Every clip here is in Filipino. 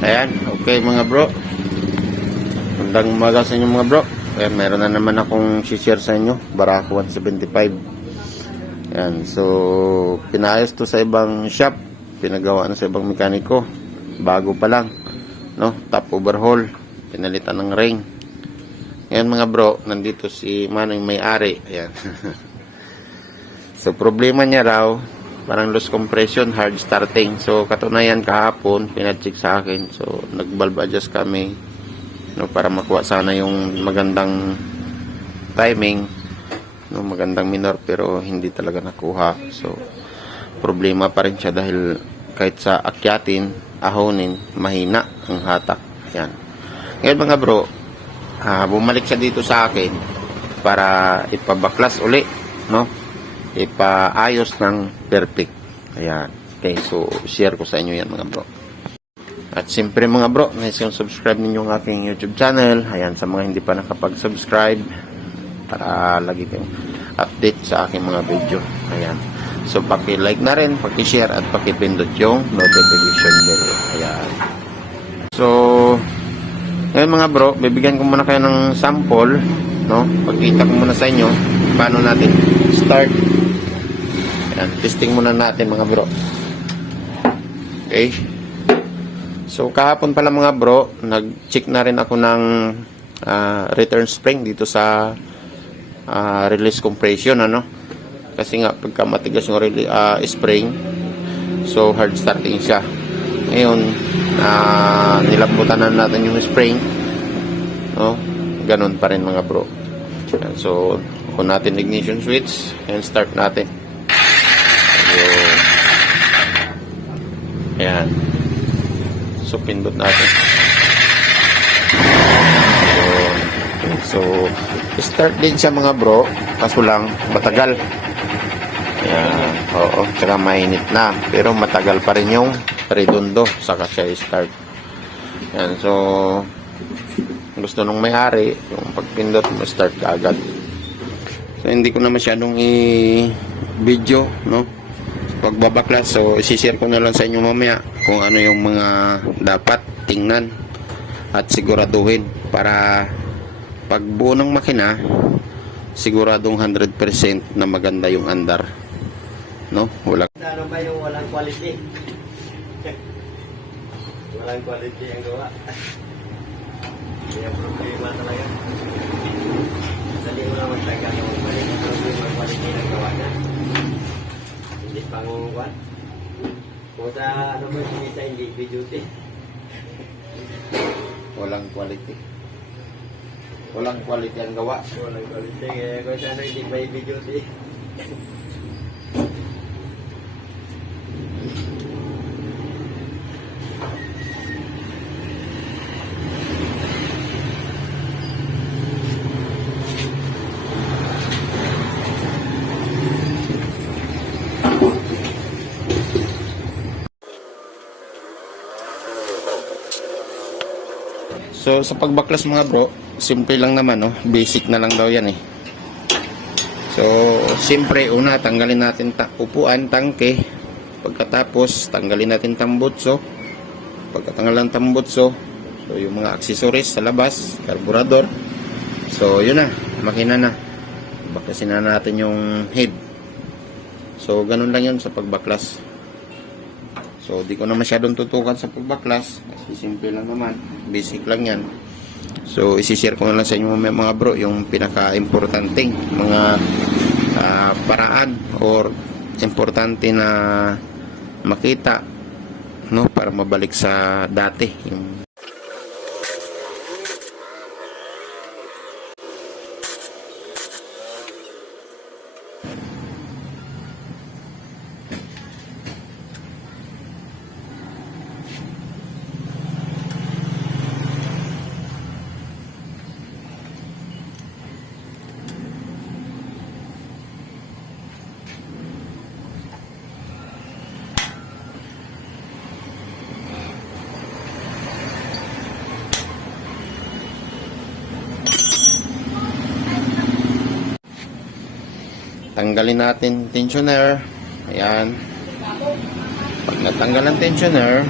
Ayan, okay mga bro. Magandang umaga sa inyo mga bro. Ayan, meron na naman akong share sa inyo. Barako 175. Ayan, so pinayos to sa ibang shop. Pinagawa na sa ibang mekaniko. Bago pa lang, no? Top overhaul. Pinalitan ng ring. Ayan mga bro, nandito si Manong may-ari. Ayan. So problema niya raw, parang loose compression, hard starting. So katunayan kahapon, pinacheck sa akin. So nag-valve adjust kami, no, para makuha sana yung magandang timing, no, magandang minor, pero hindi talaga nakuha. So problema pa rin siya dahil kahit sa akyatin, ahonin, mahina ang hatak. Yan. Ngayon mga bro, bumalik siya dito sa akin para ipabaklas uli, no? Ipaayos ng perfect. Ayan. Okay, so share ko sa inyo yan mga bro. At siyempre mga bro, nais yung subscribe ninyo ang aking YouTube channel. Ayan, sa mga hindi pa nakapag-subscribe, para lagi kayong update sa aking mga video. Ayan. So paki-like na rin, paki-share at paki-pindot yung notification bell. Ayan. So ngayon mga bro, bibigyan ko muna kayo ng sample, no? Pagkita ko muna sa inyo paano natin start. Ayan, testing muna natin mga bro. Okay. So kahapon pala mga bro, nag-check na rin ako ng return spring dito sa release compression, ano? Kasi nga pagka matigas yung spring, so hard starting siya. Ngayon, nilambutan na natin yung spring, no? Ganun pa rin mga bro. Ayan, so kung natin ignition switch and start natin. Ayan. So pindot natin. So start din siya mga bro, kaso lang matagal. Ayan. Oo, tsaka mainit na, pero matagal pa rin yung redondo saka siya start. Ayan, so gusto nung may-ari yung pagpindot mo start ka agad. So hindi ko na masyadong i-video, no, pagbabaklas. So isi-share ko na lang sa inyo mamaya kung ano yung mga dapat tingnan at siguraduhin para pag buo ng makina, siguradong 100% na maganda yung andar, no? Ano ba yung walang quality? Walang quality ang gawa. Kaya problema talaga. Dali mo na magtagal yung problema ang quality ng gawa niya. Hindi pangunguan. Kung sa ano ba sinisa hindi duty. Walang quality. Walang quality ang gawa. Walang quality. Kaya kung sa ano hindi may duty. So sa pagbaklas mga bro, simple lang naman, no? Basic na lang daw yan eh. So siyempre una tanggalin natin upuan, tangke. Pagkatapos tanggalin natin tambutso. Pagkatanggal ng tambutso, so yung mga accessories sa labas, carburetor. So yun na, makina na. Baklasin na natin yung head. So ganun lang yun sa pagbaklas. So di ko na masyadong tutukan sa pagbaklas kasi simple lang naman, basic lang yan. So isi-share ko na lang sa inyo mga bro yung pinaka-importanting mga paraan or importante na makita, no, para mabalik sa dati yung tanggalin natin tensioner. Ayan. Pag natanggal ang tensioner,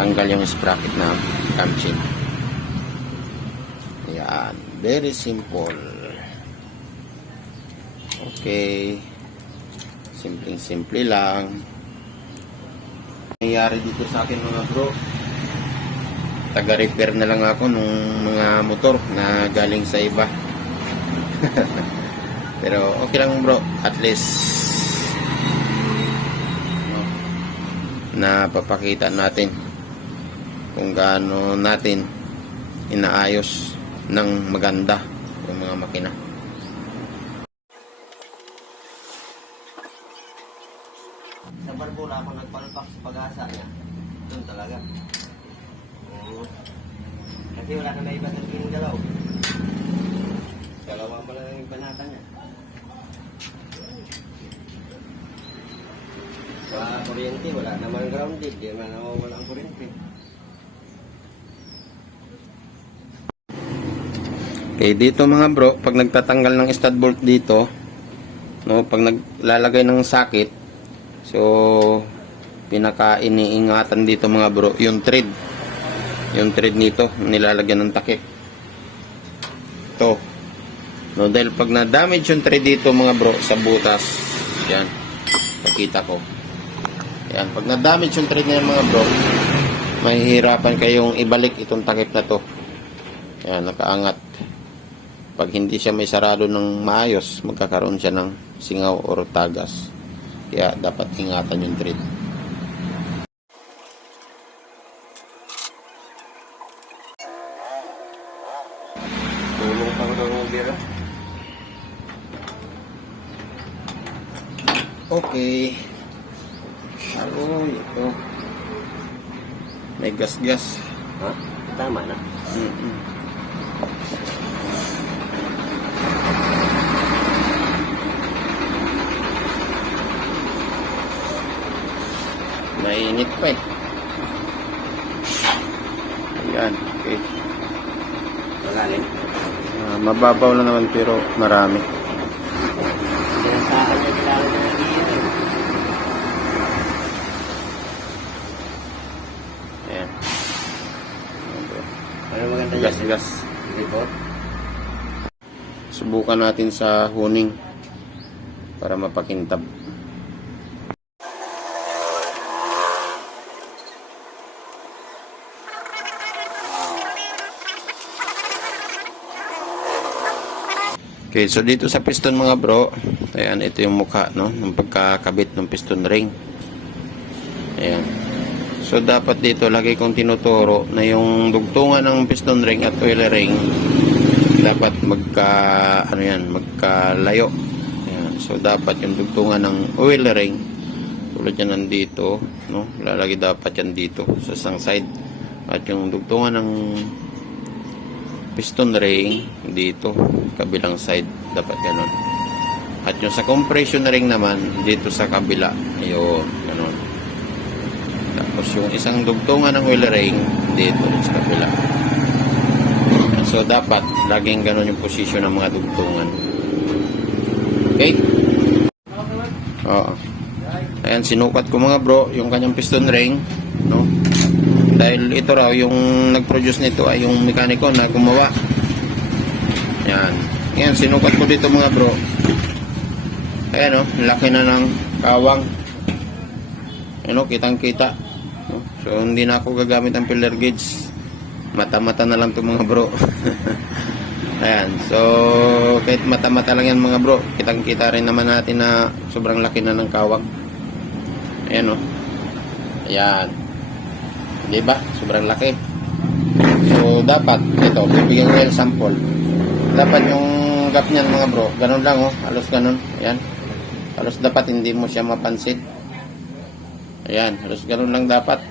tanggal yung sprocket na camshaft. Ayan, very simple. Okay, simple lang. Nangyayari dito sa akin mga bro, taga-repair na lang ako nung mga motor na galing sa iba. Pero okay lang bro, at least napapakita natin kung gaano natin inaayos ng maganda yung mga makina. Sa Barbula ako nagpalpak sa pag-asa niya. Doon talaga. Oo. Kasi wala na may iba sa tingin dalaw. Dalawa mo lang yung banata niya. Sa kuryente, wala naman grounded. Di naman wala ang kuryente. Okay, dito mga bro, pag nagtatanggal ng stud bolt dito, no, pag naglalagay ng sakit, so pinaka iniingatan dito mga bro, yung thread nito, nilalagyan ng takip. Ito. No, dahil pag na-damage yung thread dito mga bro, sa butas, yan, pakita ko. Yan, pag na-damage yung thread na yan mga bro, mahihirapan kayong ibalik itong takip na to. Yan, nakaangat. Pag hindi siya may sarado ng maayos, magkakaroon siya ng singaw or tagas. Kaya dapat ingatan yung thread. Tulong pang ng bira. Okay. Aroy, ito. May gas-gas. Ha? Tama na. Mainit pa eh. Ayan, okay. Malalim. Mababaw lang naman pero marami. Kaya sa akin niya kailangan na nag-iyan. Ayan. Ano maganda niya? Gas-gas. Report? Subukan natin sa huning para mapakintab. Okay, so dito sa piston mga bro, ayan, ito yung mukha, no, ng pagkakabit ng piston ring. Ayan. So dapat dito lagi kong tinuturo na yung dugtungan ng piston ring at oil ring dapat magkalayo. Ayan. So dapat yung dugtungan ng oil ring tulad yan nandito, no, lalagi dapat yan dito sa isang side, at yung dugtungan ng piston ring dito kabilang side, dapat ganun. At yung sa compression ring naman dito sa kabila, ayun, ganun. Tapos yung isang dugtungan ng oil ring dito sa kabila. So dapat laging ganun yung position ng mga dugtungan. Okay? Oo. Ayan, sinukat ko mga bro yung kanyang piston ring, no? Dahil ito raw yung nag-produce nito ay yung mekaniko na gumawa. Yan. Yan, sinukat ko dito mga bro. Ayan o, laki na ng kawang. Ayan o, kitang-kita. So, hindi na ako gagamit ng filler gauge. Mata-mata na lang ito mga bro. Ayan. So, kahit mata-mata lang yan mga bro, kitang-kita rin naman natin na sobrang laki na ng kawang. Ayan o. Ayan. Diba? Sobrang laki. So, dapat, ito, bibigyan ko yung sample. Dapat yung gap niyan mga bro, ganun lang oh, halos ganun. Ayan. Halos dapat hindi mo siya mapansin. Ayan, halos ganun lang dapat.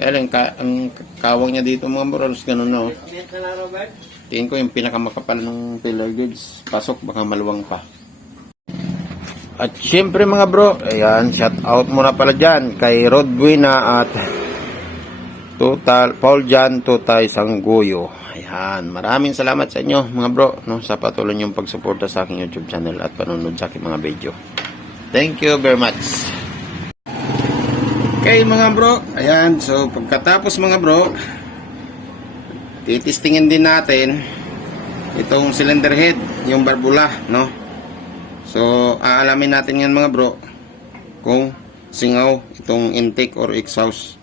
Kaya lang, ang kawang niya dito mga bro, halos ganun na oh. Tingin ko yung pinakamakapal ng filler gauge. Pasok, baka maluwang pa. At syempre mga bro, ayan, shout out muna pala dyan kay Rod Buena at Paul Jan Tutay Sangguyo. Ayan, maraming salamat sa inyo mga bro, no, sa patuloy niyong pagsuporta sa aking YouTube channel at panunod sa aking mga video. Thank you very much. Okay mga bro, ayan, so pagkatapos mga bro, titistingin din natin itong cylinder head, yung barbula, no? So, aalamin natin yan mga bro kung singaw itong intake or exhaust.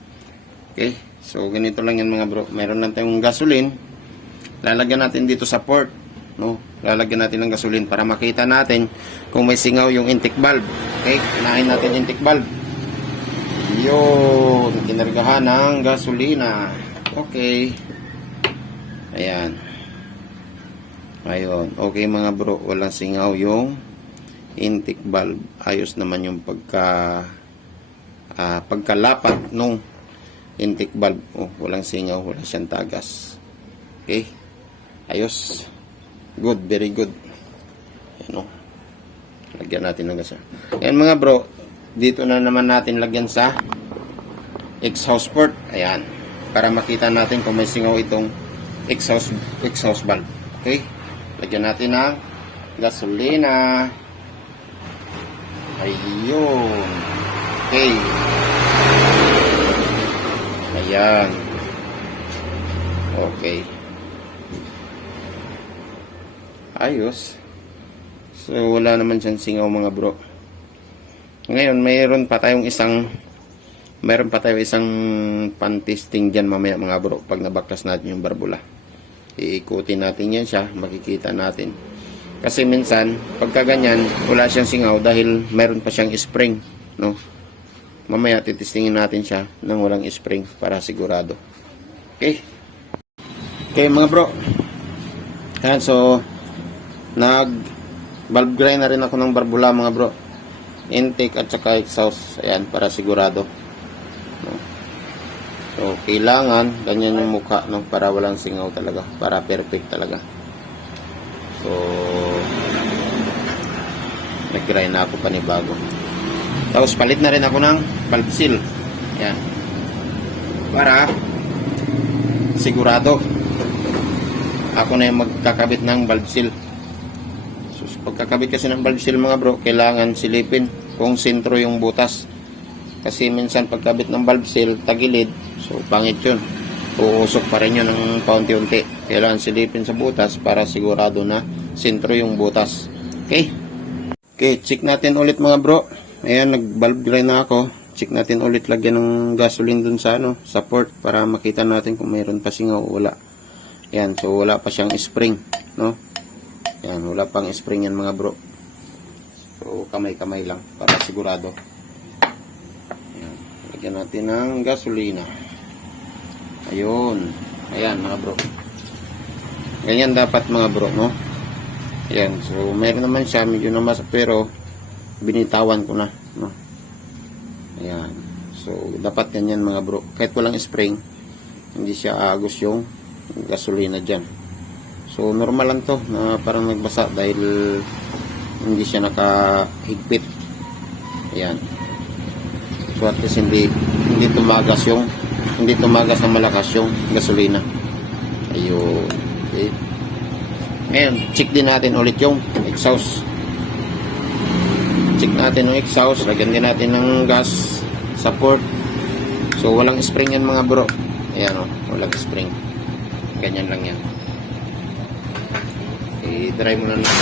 Okay, so ganito lang yan mga bro. Meron lang tayong gasoline, lalagyan natin dito sa port, no? Lalagyan natin ng gasoline para makita natin kung may singaw yung intake valve. Okay, unahin natin intake valve. Yun, kinargahan ng gasolina. Okay. Ayan. Ayun. Okay mga bro, walang singaw yung intake valve. Ayos naman yung pagkalapat nung intake valve. Oh, walang singaw, wala siyang tagas. Okay. Ayos. Good, very good. Ayan, oh. Lagyan natin ng gas. Ayan mga bro, dito na naman natin lagyan sa exhaust port. Ayan. Para makita natin kung may singaw itong exhaust valve. Okay. Lagyan natin ng gasolina. Ayun. Okay. Ayan. Okay. Ayos. So, wala naman siyang singaw mga bro. Ngayon, mayroon pa tayong isang pan-testing dyan mamaya mga bro. Pag nabaklas natin yung barbula. Iikutin natin yan siya. Makikita natin. Kasi minsan, pagka ganyan, wala siyang singaw dahil mayroon pa siyang spring. No? Mamaya, titistingin natin siya nang walang spring para sigurado. Okay? Okay mga bro. Ayan, so, valve grind na rin ako ng barbula mga bro. Intake at saka exhaust. Ayan, para sigurado. No? So, kailangan ganyan yung mukha, no? Para walang singaw talaga. Para perfect talaga. So, nag-grind na ako panibago. Tapos, palit na rin ako ng valve seal. Ayan. Para sigurado. Ako na yung magkakabit ng valve seal. Pagkakabit kasi ng valve seal mga bro, kailangan silipin kung sentro yung butas. Kasi minsan pagkabit ng valve seal, tagilid, so pangit yun. Uusok pa rin yun ng paunti-unti. Kailangan silipin sa butas para sigurado na sentro yung butas. Okay? Okay, check natin ulit mga bro. Ayan, nag-valve grind na ako. Check natin ulit, lagyan ng gasoline dun sa, sa port para makita natin kung mayroon pa singaw o wala. Ayan, so wala pa siyang spring, no? Yan, wala pang spring yan mga bro. So, kamay-kamay lang para sigurado. Yan, lagyan natin ng gasolina. Ayun. Ayan mga bro. Ganyan dapat mga bro, no? Ayan, so meron naman siya, medyo namas, pero binitawan ko na, no? Ayan. So, dapat ganyan mga bro. Kahit walang spring, hindi siya agos yung gasolina dyan. So, normal lang to na parang nagbasa dahil hindi siya nakahigpit. Ayan. So, at least hindi tumagas ng malakas yung gasolina. Ayun. Okay. Ngayon, check din natin ulit yung exhaust. Check natin yung exhaust. Lagyan din natin ng gas sa port. So, walang spring yan mga bro. Ayan o, walang spring. Ganyan lang yan. I-dry mo na lang.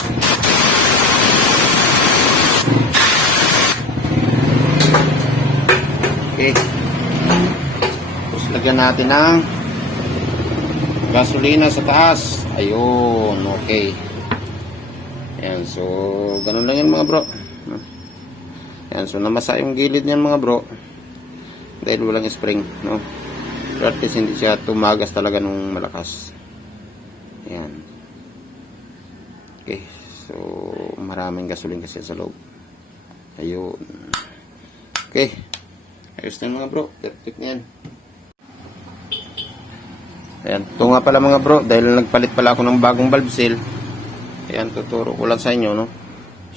Okay. Tapos lagyan natin ng gasolina sa taas. Ayun, okay. Ayan, so ganun lang yan mga bro. Ayan, so namasa yung gilid niyan mga bro. Dahil walang spring, no? So at least hindi siya tumagas talaga nung malakas. Ayan. Okay, so maraming gasolina kasi sa loob. Ayun. Okay. Ayos na mga bro. Perfect na yan. Ayan. Ito nga pala mga bro, dahil nagpalit pala ako ng bagong valve seal. Ayan, tuturo ko lang sa inyo, no?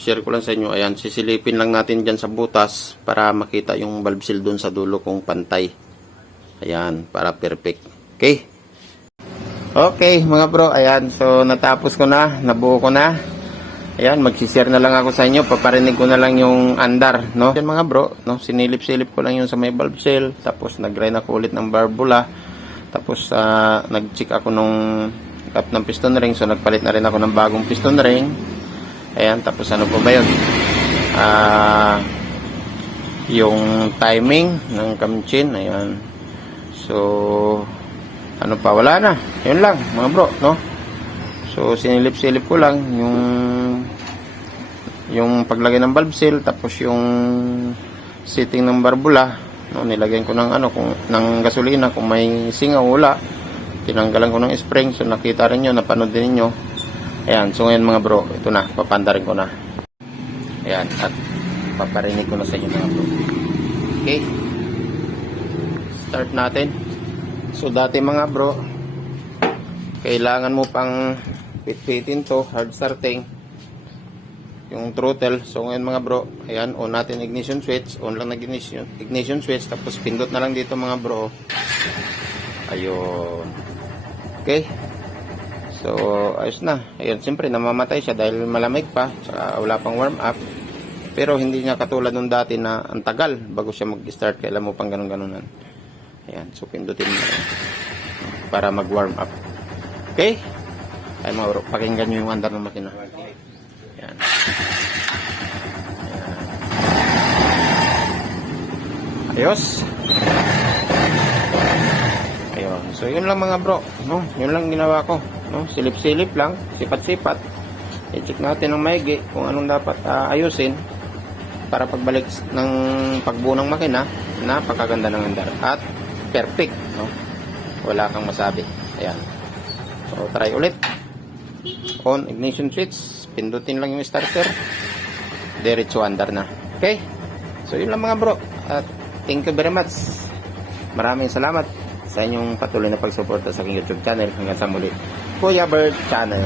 Share ko lang sa inyo. Ayan, sisilipin lang natin dyan sa butas para makita yung valve seal dun sa dulo kung pantay. Ayan, para perfect. Okay. Okay mga bro, ayan, so natapos ko na, nabuo ko na. Ayan, magsishare na lang ako sa inyo. Paparinig ko na lang yung andar, no? Yan mga bro, no? Sinilip-silip ko lang yung sa may valve seal. Tapos nag-grind ako ulit ng barbula. Tapos nag-check ako nung cap ng piston ring. So nagpalit na rin ako ng bagong piston ring. Ayan, tapos ano pa ba yun? Yung timing ng camchin. Ayan. So, ano pa? Wala na. Yun lang, mga bro, no? So, sinilip-silip ko lang yung paglagay ng valve seal, tapos yung setting ng barbula, no, nilagyan ko ng ng gasolina kung may singaw, wala. Tinanggalan ko ng spring, so nakita rin nyo, napanood din niyo. Ayan, so ngayon mga bro, ito na, papandarin ko na. Ayan, at paparinig ko na sa inyo mga bro. Okay. Start natin. So dati mga bro, kailangan mo pang pitpitin to, hard starting yung throttle. So ngayon mga bro, ayan, on natin ignition switch, on lang na ignition switch, tapos pindot na lang dito mga bro. Ayun. Okay. So ayos na. Ayun, siyempre namamatay siya dahil malamig pa, saka wala pang warm up. Pero hindi niya katulad nung dati na ang tagal bago siya mag-start, kailan mo pang ganun-ganunan. Ayan, so pindutin mo para mag-warm up. Okay? Ay mga bro, pakinggan nyo yung andar ng makina. Ayan. Ayos. Ayun. So yun lang mga bro, no? Yun lang ginawa ko, no? Silip-silip lang, sipat-sipat. I-check natin ng maigi kung anong dapat ayusin para pagbalik ng pagbuo ng makina, napakaganda ng andar at perfect, no? Wala kang masabi. Ayan. So try ulit. On ignition switch, pindutin lang yung starter, diretso andar na. Okay? So yun lang mga bro, at thank you very much. Maraming salamat sa inyong patuloy na pagsuporta sa aking YouTube channel. Hanggang sa muli, Kuya Bird Channel.